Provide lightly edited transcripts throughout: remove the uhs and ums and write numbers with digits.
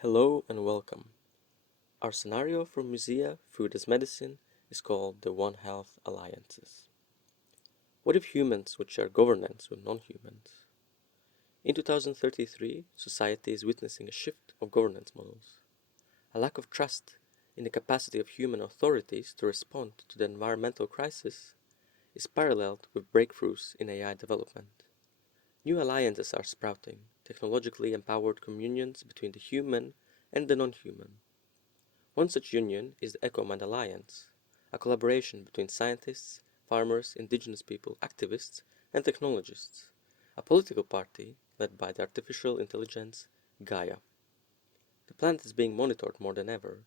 Hello and welcome. Our scenario for Musea Food as Medicine is called the One Health Alliances. What if humans would share governance with non-humans? In 2033, society is witnessing a shift of governance models. A lack of trust in the capacity of human authorities to respond to the environmental crisis is paralleled with breakthroughs in AI development. New alliances are sprouting, technologically empowered communions between the human and the non-human. One such union is the EcoMind Alliance, a collaboration between scientists, farmers, indigenous people, activists, and technologists, a political party led by the artificial intelligence GAIA. The planet is being monitored more than ever.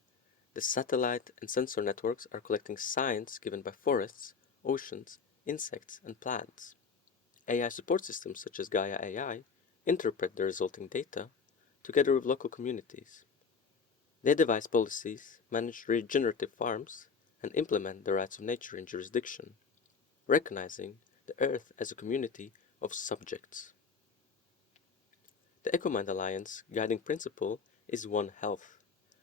The satellite and sensor networks are collecting signs given by forests, oceans, insects, and plants. AI support systems such as GAIA-AI interpret the resulting data together with local communities. They devise policies, manage regenerative farms, and implement the rights of nature in jurisdiction, recognizing the Earth as a community of subjects. The EcoMind Alliance guiding principle is One Health,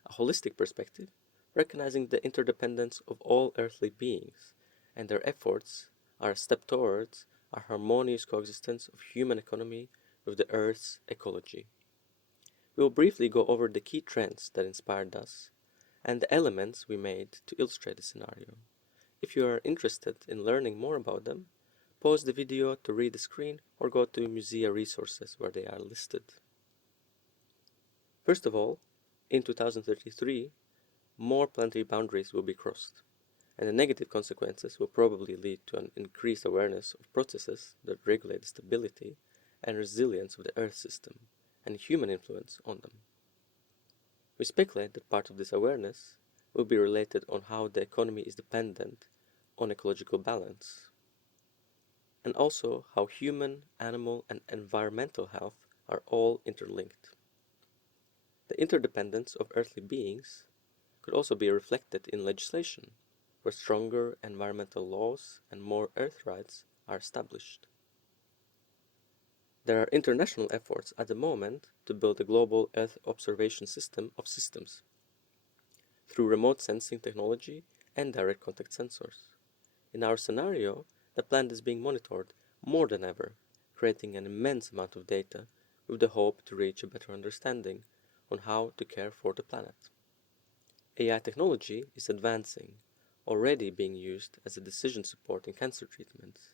a holistic perspective recognizing the interdependence of all earthly beings, and their efforts are a step towards a harmonious coexistence of human economy with the Earth's ecology. We will briefly go over the key trends that inspired us and the elements we made to illustrate the scenario. If you are interested in learning more about them, pause the video to read the screen or go to Musea resources where they are listed. First of all, in 2033, more planetary boundaries will be crossed, and the negative consequences will probably lead to an increased awareness of processes that regulate the stability and resilience of the Earth system and human influence on them. We speculate that part of this awareness will be related on how the economy is dependent on ecological balance, and also how human, animal, and environmental health are all interlinked. The interdependence of earthly beings could also be reflected in legislation, where stronger environmental laws and more Earth rights are established. There are international efforts at the moment to build a global Earth observation system of systems through remote sensing technology and direct contact sensors. In our scenario, the planet is being monitored more than ever, creating an immense amount of data with the hope to reach a better understanding on how to care for the planet. AI technology is advancing, already being used as a decision support in cancer treatments.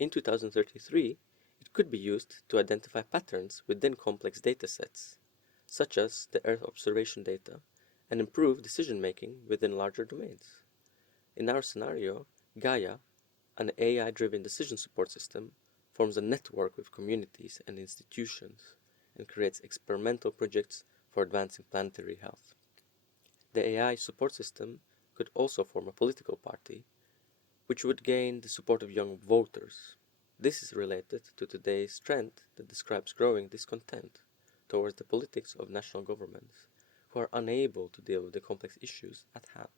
In 2033, it could be used to identify patterns within complex datasets, such as the Earth observation data, and improve decision-making within larger domains. In our scenario, GAIA, an AI-driven decision support system, forms a network with communities and institutions and creates experimental projects for advancing planetary health. The AI support system could also form a political party, which would gain the support of young voters. This is related to today's trend that describes growing discontent towards the politics of national governments, who are unable to deal with the complex issues at hand.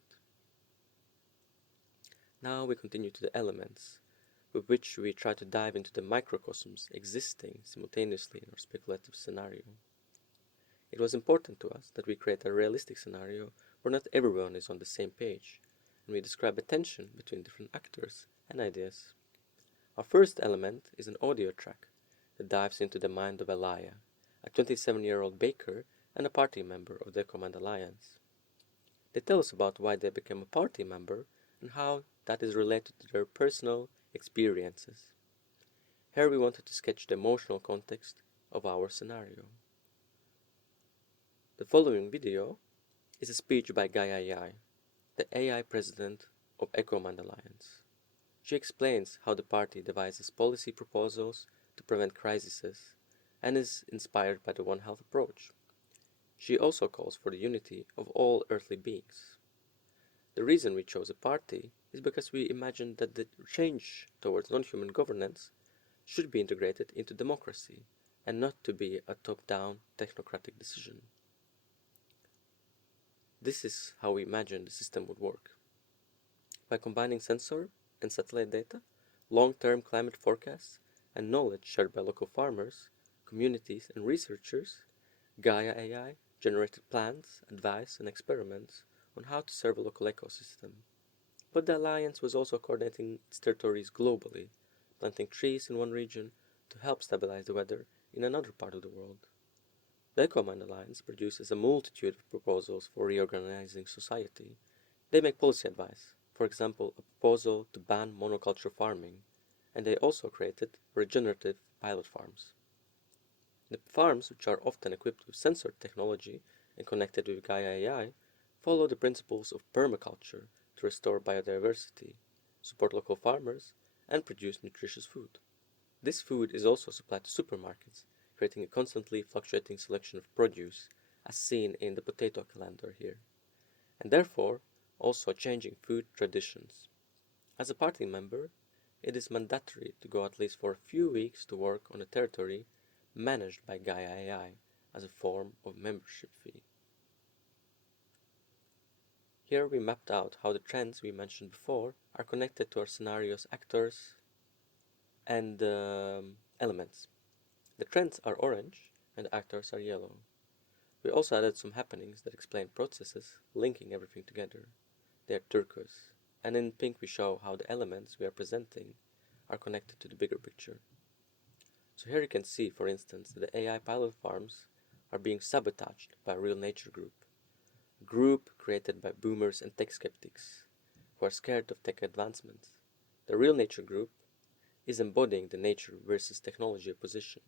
Now we continue to the elements, with which we try to dive into the microcosms existing simultaneously in our speculative scenario. It was important to us that we create a realistic scenario where not everyone is on the same page, and we describe a tension between different actors and ideas. Our first element is an audio track that dives into the mind of Elia, a 27-year-old baker and a party member of the EcoMind Alliance. They tell us about why they became a party member and how that is related to their personal experiences. Here we wanted to sketch the emotional context of our scenario. The following video is a speech by GAIA-AI, the AI president of EcoMind Alliance. She explains how the party devises policy proposals to prevent crises and is inspired by the One Health approach. She also calls for the unity of all earthly beings. The reason we chose a party is because we imagined that the change towards non-human governance should be integrated into democracy and not to be a top-down technocratic decision. This is how we imagined the system would work. By combining sensor and satellite data, long-term climate forecasts, and knowledge shared by local farmers, communities, and researchers, GAIA-AI generated plans, advice, and experiments on how to serve a local ecosystem. But the alliance was also coordinating its territories globally, planting trees in one region to help stabilize the weather in another part of the world. The EcoMind Alliance produces a multitude of proposals for reorganizing society. They make policy advice, for example, a proposal to ban monoculture farming, and they also created regenerative pilot farms. The farms, which are often equipped with sensor technology and connected with GAIA-AI, follow the principles of permaculture to restore biodiversity, support local farmers, and produce nutritious food. This food is also supplied to supermarkets, creating a constantly fluctuating selection of produce, as seen in the potato calendar here, and therefore also changing food traditions. As a party member, it is mandatory to go at least for a few weeks to work on a territory managed by GAIA-AI as a form of membership fee. Here we mapped out how the trends we mentioned before are connected to our scenario's actors and elements. The trends are orange and the actors are yellow. We also added some happenings that explain processes linking everything together. They are turquoise, and in pink we show how the elements we are presenting are connected to the bigger picture. So here you can see, for instance, that the AI pilot farms are being sabotaged by a real nature group, a group created by boomers and tech skeptics who are scared of tech advancements. The real nature group is embodying the nature versus technology opposition.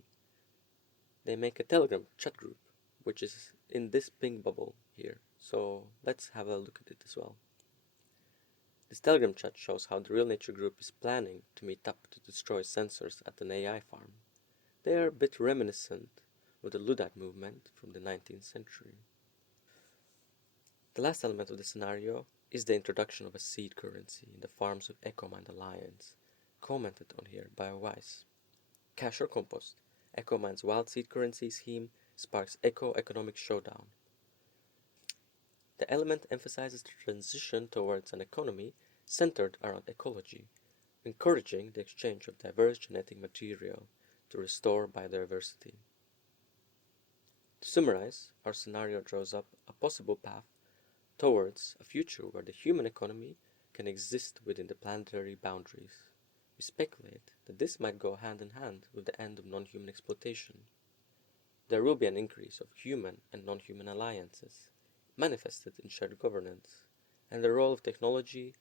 They make a Telegram chat group, which is in this pink bubble here. So let's have a look at it as well. This Telegram chat shows how the real nature group is planning to meet up to destroy sensors at an AI farm. They are a bit reminiscent of the Luddite movement from the 19th century. The last element of the scenario is the introduction of a seed currency in the farms of EcoMind Alliance, commented on here by Weiss. Cash or compost, EcoMind's wild seed currency scheme sparks eco-economic showdown. The element emphasizes the transition towards an economy centered around ecology, encouraging the exchange of diverse genetic material to restore biodiversity. To summarize, our scenario draws up a possible path towards a future where the human economy can exist within the planetary boundaries. We speculate that this might go hand in hand with the end of non-human exploitation. There will be an increase of human and non-human alliances, manifested in shared governance, and the role of technology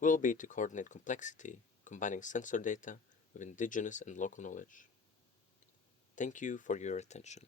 will be to coordinate complexity, combining sensor data with indigenous and local knowledge. Thank you for your attention.